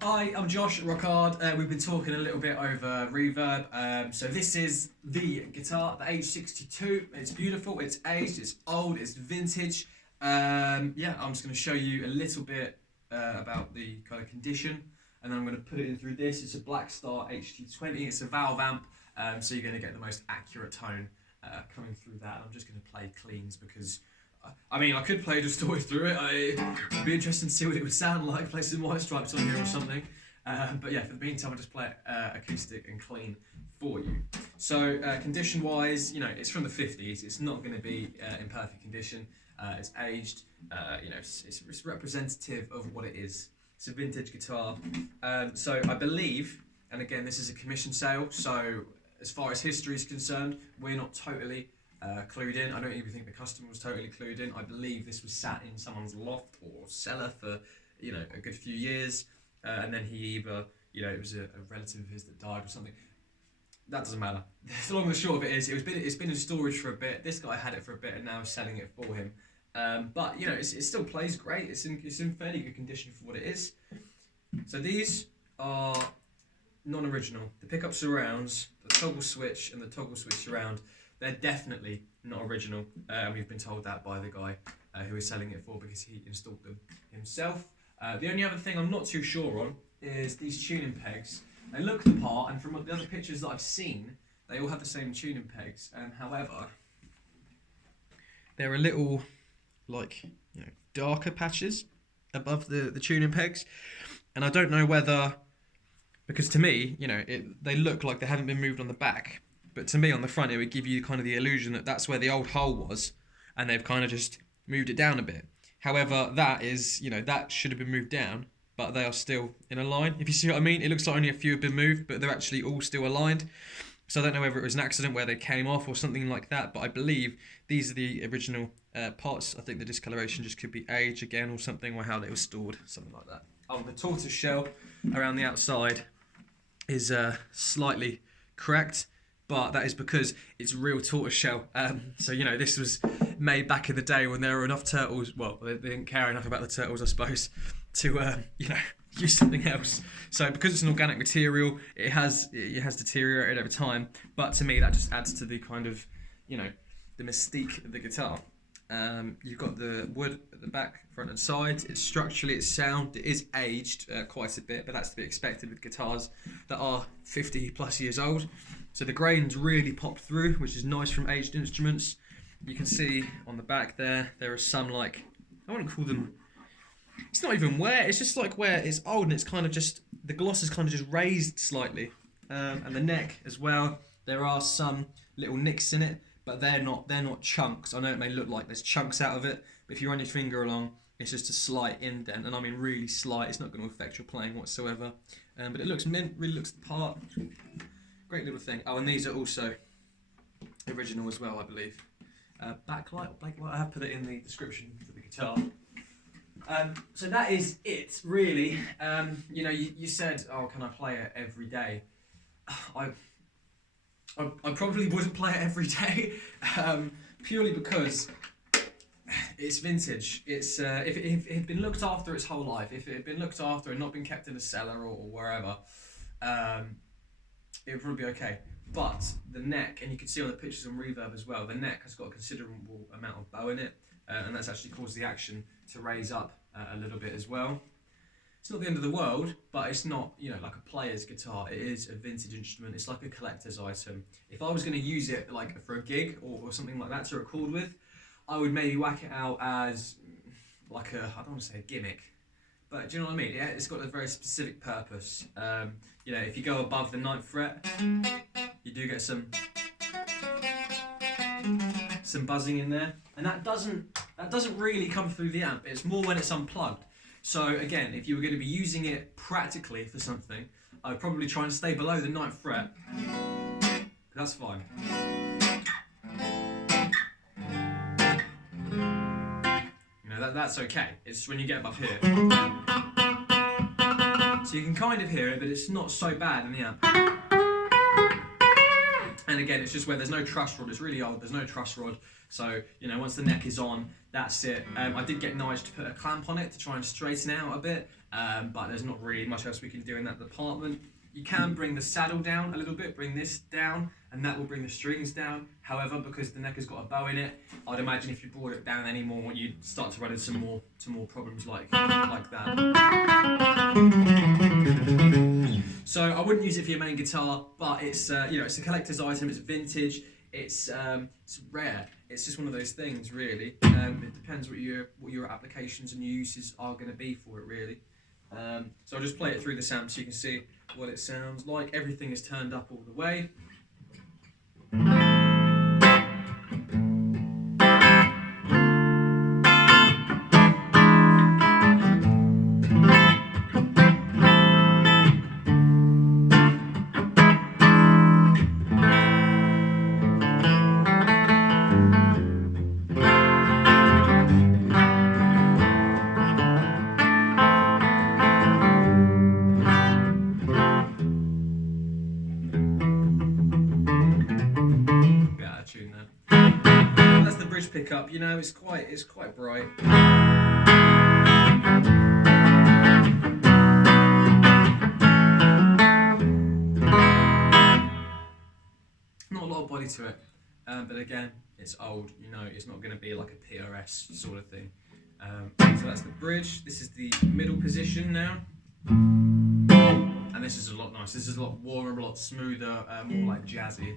Hi, I'm Josh at Rockard. We've been talking a little bit over reverb. So this is the guitar, the H62. It's beautiful, it's aged, it's old, it's vintage. Yeah, I'm just going to show you a little bit about the kind of condition, and then I'm going to put it in through this. It's a Black Star H220. It's a valve amp, so you're going to get the most accurate tone coming through that. And I'm just going to play cleans because I mean, I could play just all the way through it. It'd be interesting to see what it would sound like, play some White Stripes on here or something. But yeah, for the meantime, I'll just play it acoustic and clean for you. So condition-wise, you know, it's from the 50s. It's not going to be in perfect condition. It's aged. You know, it's representative of what it is. It's a vintage guitar. So I believe, and again, this is a commission sale. So as far as history is concerned, we're not totally clued in. I don't even think the customer was totally clued in. I believe this was sat in someone's loft or cellar for, you know, a good few years, and then he either, you know, it was a relative of his that died or something. That doesn't matter. The long and the short of it is, it's been in storage for a bit. This guy had it for a bit and now is selling it for him. But you know, it still plays great. It's in fairly good condition for what it is. So these are non-original. The pickup surrounds, the toggle switch, and the toggle switch surround. They're definitely not original, and we've been told that by the guy who is selling it for because he installed them himself. The only other thing I'm not too sure on is these tuning pegs. They look the part, and from the other pictures that I've seen, they all have the same tuning pegs. However, they're a little, like, you know, darker patches above the tuning pegs, and I don't know whether, because to me, you know, they look like they haven't been moved on the back. But to me, on the front, it would give you kind of the illusion that that's where the old hole was, and they've kind of just moved it down a bit. However, that is, you know, that should have been moved down, but they are still in a line. If you see what I mean, it looks like only a few have been moved, but they're actually all still aligned. So I don't know whether it was an accident where they came off or something like that, but I believe these are the original parts. I think the discoloration just could be age again or something, or how they were stored, something like that. Oh, the tortoise shell around the outside is slightly cracked, but that is because it's real tortoise shell. So, you know, this was made back in the day when there were enough turtles. Well, they didn't care enough about the turtles, I suppose, to, you know, use something else. So because it's an organic material, it has deteriorated over time. But to me, that just adds to the kind of, you know, the mystique of the guitar. You've got the wood at the back, front and sides. It's structurally, it's sound. It is aged quite a bit, but that's to be expected with guitars that are 50 plus years old. So the grains really popped through, which is nice from aged instruments. You can see on the back there are some, like, I wouldn't call them, it's not even wear, it's just like where it's old and it's kind of just, the gloss is kind of just raised slightly. And the neck as well, there are some little nicks in it, but they're not chunks. I know it may look like there's chunks out of it, but if you run your finger along, it's just a slight indent, and I mean really slight. It's not going to affect your playing whatsoever. But it looks mint, really looks the part. Great little thing. Oh, and these are also original as well, I believe. Backlight or backlight, I have put it in the description for the guitar. So that is it, really. You know, you said, oh, can I play it every day? I probably wouldn't play it every day, purely because it's vintage. It's if it had been looked after its whole life, if it had been looked after and not been kept in a cellar or wherever, it would probably be okay. But the neck, and you can see on the pictures on Reverb as well, the neck has got a considerable amount of bow in it, and that's actually caused the action to raise up a little bit as well. It's not the end of the world, but it's not, you know, like a player's guitar. It is a vintage instrument. It's like a collector's item. If I was going to use it like for a gig or something like that to record with, I would maybe whack it out as like a, I don't want to say a gimmick, but do you know what I mean? Yeah, it's got a very specific purpose. You know, if you go above the 9th fret, you do get some buzzing in there, and that doesn't really come through the amp. It's more when it's unplugged. So again, if you were going to be using it practically for something, I'd probably try and stay below the 9th fret. That's fine. You know, that's okay. It's when you get above here. So you can kind of hear it, but it's not so bad in the amp. And And again, it's just where there's no truss rod. It's really old. There's no truss rod. So, you know, once the neck is on, that's it. I did get Nige to put a clamp on it to try and straighten it out a bit, but there's not really much else we can do in that department. You can bring the saddle down a little bit, bring this down, and that will bring the strings down. However, because the neck has got a bow in it, I'd imagine if you brought it down anymore, you'd start to run into some more problems like that. So I wouldn't use it for your main guitar, but it's you know, it's a collector's item. It's vintage. It's rare. It's just one of those things, really. It depends what your applications and your uses are going to be for it, really. So I'll just play it through the amp so you can see what it sounds like. Everything is turned up all the way. Tune that. That's the bridge pickup. You know, it's quite bright. Not a lot of body to it, but again, it's old. You know, it's not going to be like a PRS sort of thing. So that's the bridge. This is the middle position now. And this is a lot nicer. This is a lot warmer, a lot smoother, more like jazzy.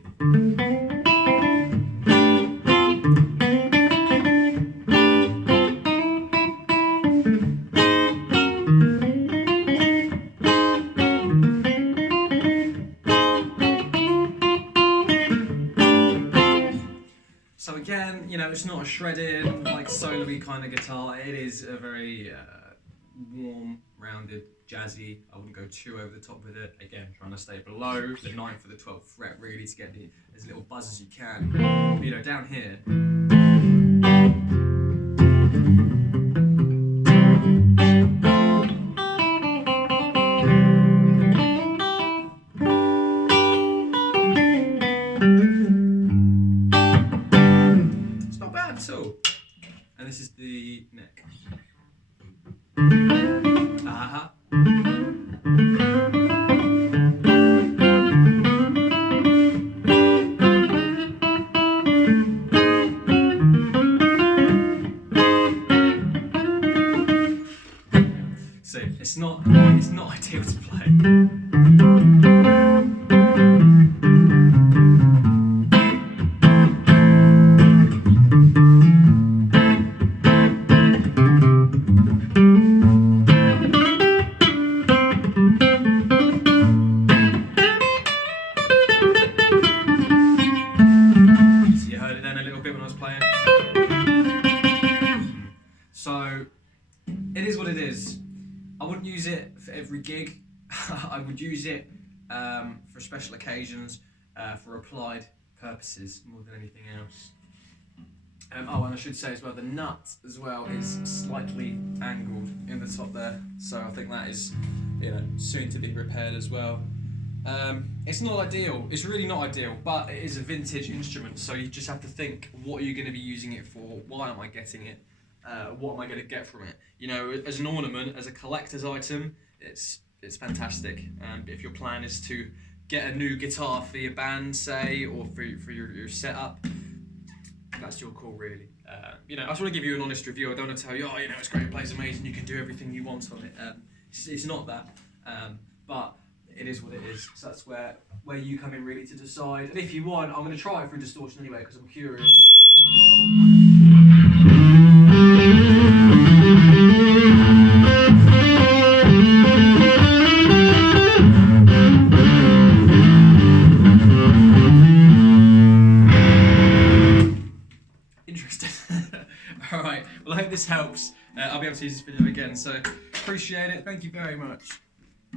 So again, you know, it's not a shredded, like solo-y kind of guitar. It is a very warm, rounded, jazzy. I wouldn't go too over the top with it. Again, trying to stay below the 9th or the 12th fret, really, to get as little buzz as you can. But, you know, down here. And this is the neck. Aha. So it's not ideal to play. So it is what it is. I wouldn't use it for every gig. I would use it for special occasions, for applied purposes more than anything else. Oh, and I should say as well, the nut as well is slightly angled in the top there, so I think that is, you know, soon to be repaired as well. It's not ideal. It's really not ideal, but it is a vintage instrument, so you just have to think, what are you going to be using it for? Why am I getting it? What am I going to get from it? You know, as an ornament, as a collector's item, it's fantastic. And if your plan is to get a new guitar for your band, say, or for your setup, that's your call, really. You know, I just want to give you an honest review. I don't want to tell you, oh, you know, it's great, it plays amazing, you can do everything you want on it. It's not that, but it is what it is. So that's where you come in, really, to decide. And if you want, I'm going to try it through distortion anyway, because I'm curious. Interesting. Alright, well, I hope this helps. I'll be able to use this video again, so appreciate it. Thank you very much.